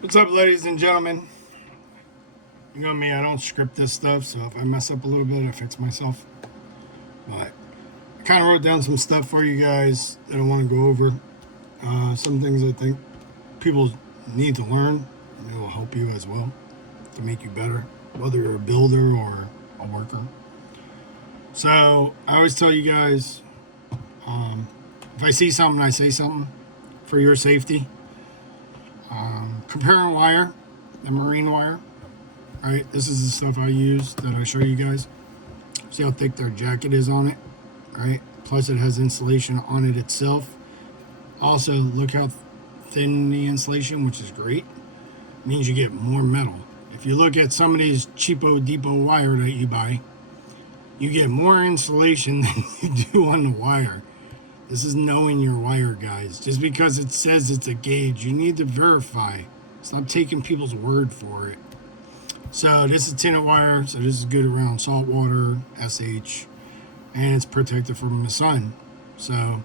What's up, ladies and gentlemen? You know me, I don't script this stuff, so if I mess up a little bit, I fix myself. But I kind of wrote down some stuff for you guys that I want to go over. Some things I think people need to learn, and it will help you as well to make you better, whether you're a builder or a worker. So I always tell you guys, if I see something, I say something for your safety. Comparing wire, the marine wire. All right, this is the stuff I use that I show you guys. See how thick their jacket is on it, right? Plus it has insulation on it itself. Also, look how thin the insulation, which is great. It means you get more metal. If you look at some of these cheapo depot wire that you buy, you get more insulation than you do on the wire. This is knowing your wire, guys. Just because it says it's a gauge, you need to verify. Stop taking people's word for it. So this is tinted wire, so this is good around salt water, SH, and it's protected from the sun. So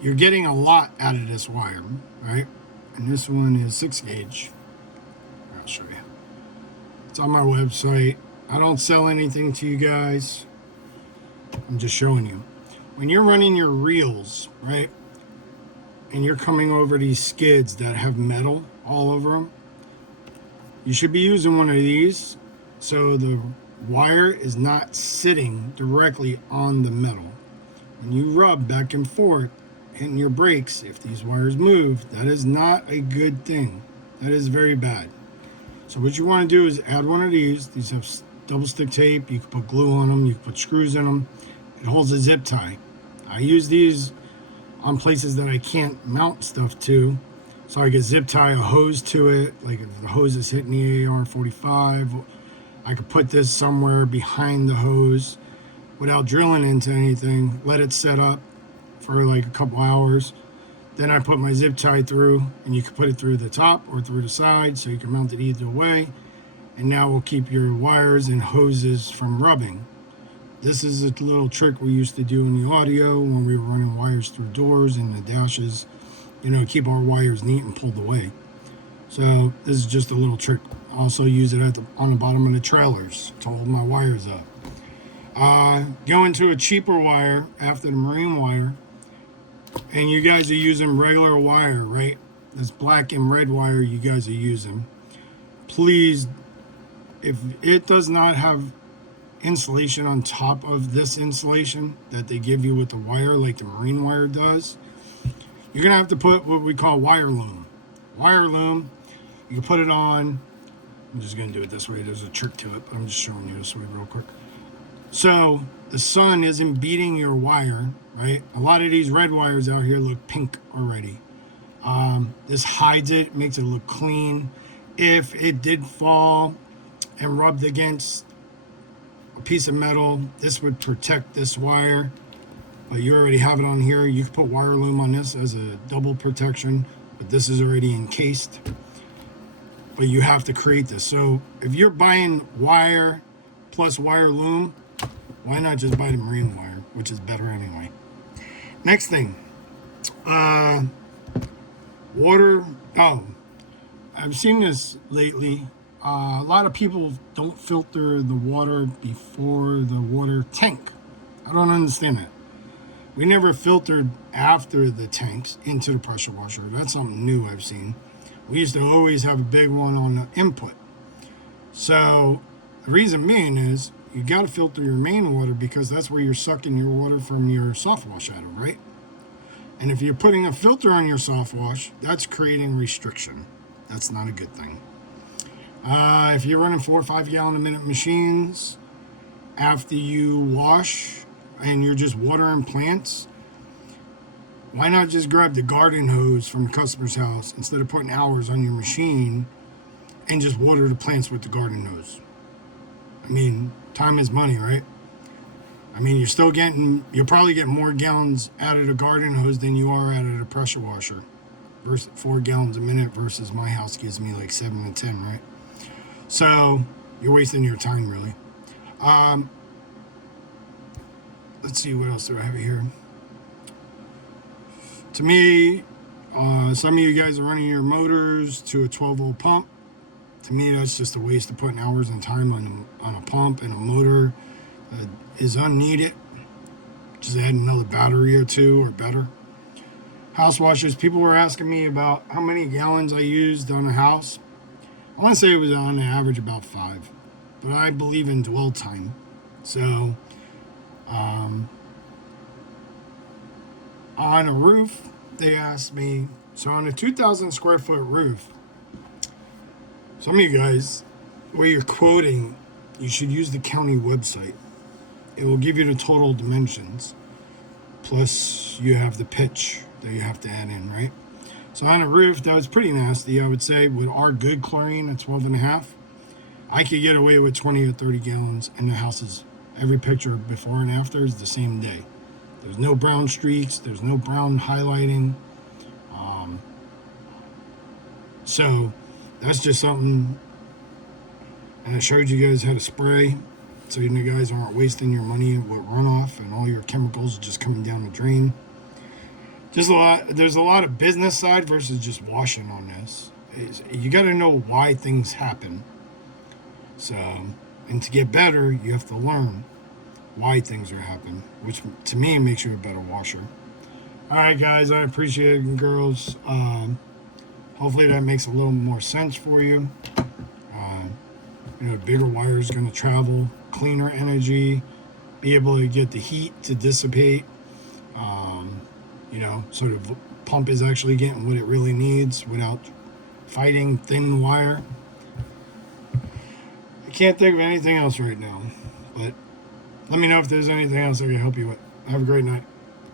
you're getting a lot out of this wire, right? And this one is 6 gauge. I'll show you. It's on my website. I don't sell anything to you guys. I'm just showing you. When you're running your reels, right, and you're coming over these skids that have metal all over them, you should be using one of these so the wire is not sitting directly on the metal. When you rub back and forth, hitting your brakes, if these wires move, that is not a good thing. That is very bad. So what you want to do is add one of these. These have double stick tape. You can put glue on them. You can put screws in them. It holds a zip tie. I use these on places that I can't mount stuff to. So I could zip tie a hose to it. Like if the hose is hitting the AR-45, I could put this somewhere behind the hose without drilling into anything. Let it set up for like a couple hours. Then I put my zip tie through, and you can put it through the top or through the side, so you can mount it either way. And now we'll keep your wires and hoses from rubbing. This is a little trick we used to do in the audio when we were running wires through doors and the dashes, keep our wires neat and pulled away. So this is just a little trick. Also use it on the bottom of the trailers to hold my wires up. Go into a cheaper wire after the marine wire, and you guys are using regular wire, right? This black and red wire you guys are using. Please, if it does not have insulation on top of this insulation that they give you with the wire like the marine wire does, you're gonna have to put what we call wire loom. Wire loom, you can put it on. I'm just gonna do it this way. There's a trick to it, but I'm just showing you this way real quick. So the sun isn't beating your wire, right? A lot of these red wires out here look pink already. This hides it, makes it look clean. If it did fall and rubbed against a piece of metal, this would protect this wire. But you already have it on here. You can put wire loom on this as a double protection, but this is already encased. But you have to create this. So if you're buying wire plus wire loom, why not just buy the marine wire, which is better anyway. Next thing, water. Oh, I've seen this lately. A lot of people don't filter the water before the water tank. I don't understand that. We never filtered after the tanks into the pressure washer. That's something new I've seen. We used to always have a big one on the input. So the reason being is you got to filter your main water because that's where you're sucking your water from your soft wash out of, right? And if you're putting a filter on your soft wash, that's creating restriction. That's not a good thing. If you're running 4 or 5 gallon a minute machines after you wash and you're just watering plants, why not just grab the garden hose from the customer's house instead of putting hours on your machine and just water the plants with the garden hose? I mean, time is money, right? I mean, you'll probably get more gallons out of the garden hose than you are out of the pressure washer. Versus 4 gallons a minute versus my house gives me like 7 to 10, right? So you're wasting your time, really. Let's see, what else do I have here? To me, Some of you guys are running your motors to a 12-volt pump. To me, that's just a waste of putting hours and time on a pump and a motor that is unneeded. Just add another battery or two or better. House washers. People were asking me about how many gallons I used on a house. I want to say it was on average about 5. But I believe in dwell time. So, on a roof, they asked me, so on a 2,000 square foot roof, some of you guys, where you're quoting, you should use the county website. It will give you the total dimensions. Plus, you have the pitch that you have to add in, right? So on a roof, that was pretty nasty, I would say. With our good chlorine at 12.5, I could get away with 20 or 30 gallons in the houses. Every picture before and after is the same day. There's no brown streaks. There's no brown highlighting. So that's just something. And I showed you guys how to spray, so you guys aren't wasting your money with runoff and all your chemicals just coming down the drain. Just a lot. There's a lot of business side versus just washing on this. You got to know why things happen. So, and to get better, you have to learn why things are happening, which to me makes you a better washer. All right, guys, I appreciate it, girls. Hopefully that makes a little more sense for you. Bigger wire is going to travel, cleaner energy, be able to get the heat to dissipate. So the pump is actually getting what it really needs without fighting thin wire. I can't think of anything else right now, but let me know if there's anything else I can help you with. Have a great night.